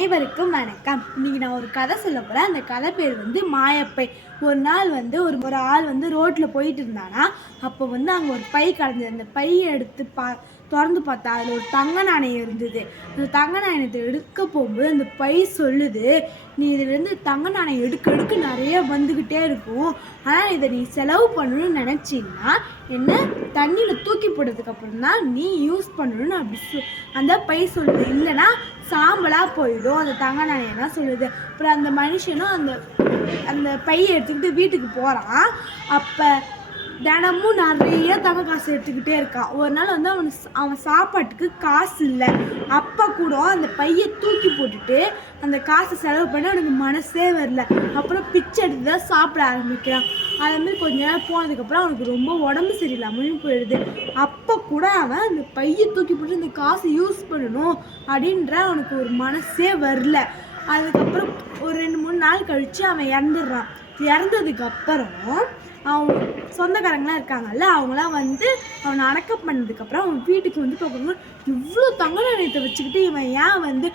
அனைவருக்கும் வணக்கம். இன்னைக்கு நான் ஒரு கதை சொல்ல போகிறேன். அந்த கதை பேர் மாயப்பை. ஒரு நாள் ஒரு ஆள் ரோட்டில் போயிட்டு இருந்தானா. அப்போ அங்கே ஒரு பை கிடந்தது. அந்த பையை எடுத்து திறந்து பார்த்தா அதில் ஒரு தங்க நாணயம் இருந்தது. அந்த தங்க நாணயத்தை எடுக்க போகும்போது அந்த பை சொல்லுது, நீ இதுலேருந்து தங்க நாணயம் எடுக்க நிறைய வந்துக்கிட்டே இருக்கும். ஆனால் இதை நீ செலவு பண்ணணும்னு நினச்சின்னா என்ன தண்ணியில் தூக்கி போட்டதுக்கப்புறம் தான் நீ யூஸ் பண்ணணும்னு அப்படி அந்த பை சொல்லுது. இல்லைன்னா சாம்பலாக போயிடும் அந்த தங்க நாணயம் தான் சொல்லுது. அப்புறம் அந்த மனுஷனும் அந்த பையை எடுத்துக்கிட்டு வீட்டுக்கு போகிறான். அப்போ தினமும் நிறைய தங்க காசு எடுத்துக்கிட்டே இருக்கான். ஒரு நாள் அவன் சாப்பாட்டுக்கு காசு இல்லை. அப்போ கூட அந்த பையை தூக்கி போட்டுட்டு அந்த காசை செலவு பண்ண அவனுக்கு மனசே வரல. அப்புறம் பிச்சை எடுத்து தான் சாப்பிட ஆரம்பிக்கிறான். அதேமாதிரி கொஞ்ச நேரம் போனதுக்கப்புறம் அவனுக்கு ரொம்ப உடம்பு சரியில்லாமல் போயிடுது. அப்போ கூட அவன் அந்த பையை தூக்கி போட்டு இந்த காசு யூஸ் பண்ணணும் அப்படின்ற அவனுக்கு ஒரு மனசே வரல. அதுக்கப்புறம் ஒரு 2-3 நாள் கழித்து அவன் இறந்துடுறான். இறந்ததுக்கப்புறம் அவன் சொந்தக்காரங்களாம் இருக்காங்கல்ல, அவங்களாம் அவனை அடக்கம் பண்ணதுக்கப்புறம் அவன் வீட்டுக்கு பார்க்கும்போது இவ்வளோ தங்க நாணயத்தை வச்சுக்கிட்டு இவன் ஏன்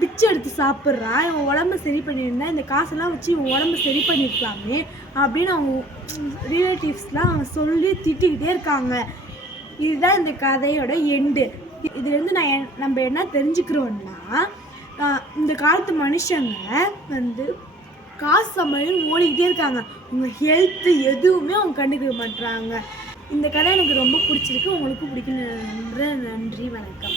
பிச்சை எடுத்து சாப்பிட்றான், இவன் உடம்பு சரி பண்ணியிருந்தா இந்த காசெல்லாம் வச்சு இவன் உடம்பு சரி பண்ணியிருக்கலாமே அப்படின்னு அவங்க ரிலேட்டிவ்ஸ்லாம் அவன் சொல்லி திட்டிக்கிட்டே இருக்காங்க. இதுதான் இந்த கதையோட எண்டு. இதுலேருந்து நம்ம என்ன தெரிஞ்சுக்கிறோன்னா, இந்த காலத்து மனுஷங்க காசு சம்பாதின்னு ஓடிக்கிட்டே இருக்காங்க. உங்கள் ஹெல்த்து எதுவுமே அவங்க கண்டுக்க மாட்டுறாங்க. இந்த கதை எனக்கு ரொம்ப பிடிச்சிருக்கு. உங்களுக்கும் பிடிக்கும். நன்றி, வணக்கம்.